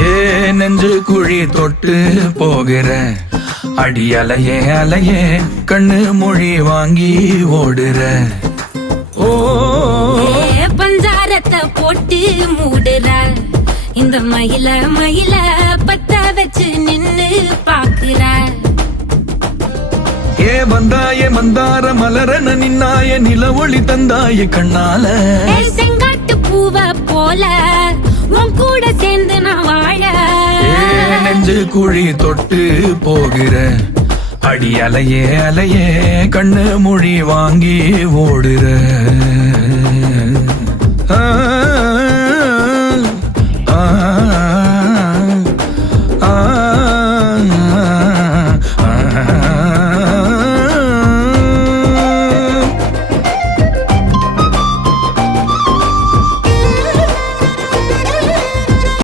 ஏ நெஞ்சு குழி தொட்டு போகிற அடி அலையே அலையே கண்ணு மொழி வாங்கி ஓடுற. ஓ பஞ்சாரத்தை போட்டு மூடுற இந்த மயில மயில பத்த வச்சு நின்னு பாக்குற. ஏ வந்தாய மந்தார மலரன நின்னாய நில ஒளி தந்தாய கண்ணால. செங்காட்டு பூவ போல உன் கூட சேர்ந்து நான் வாழ. நெஞ்சு குழி தொட்டு போகிற அடி அலையே அலையே கண்ணு மொழி வாங்கி ஓடுற. ஆ ஆ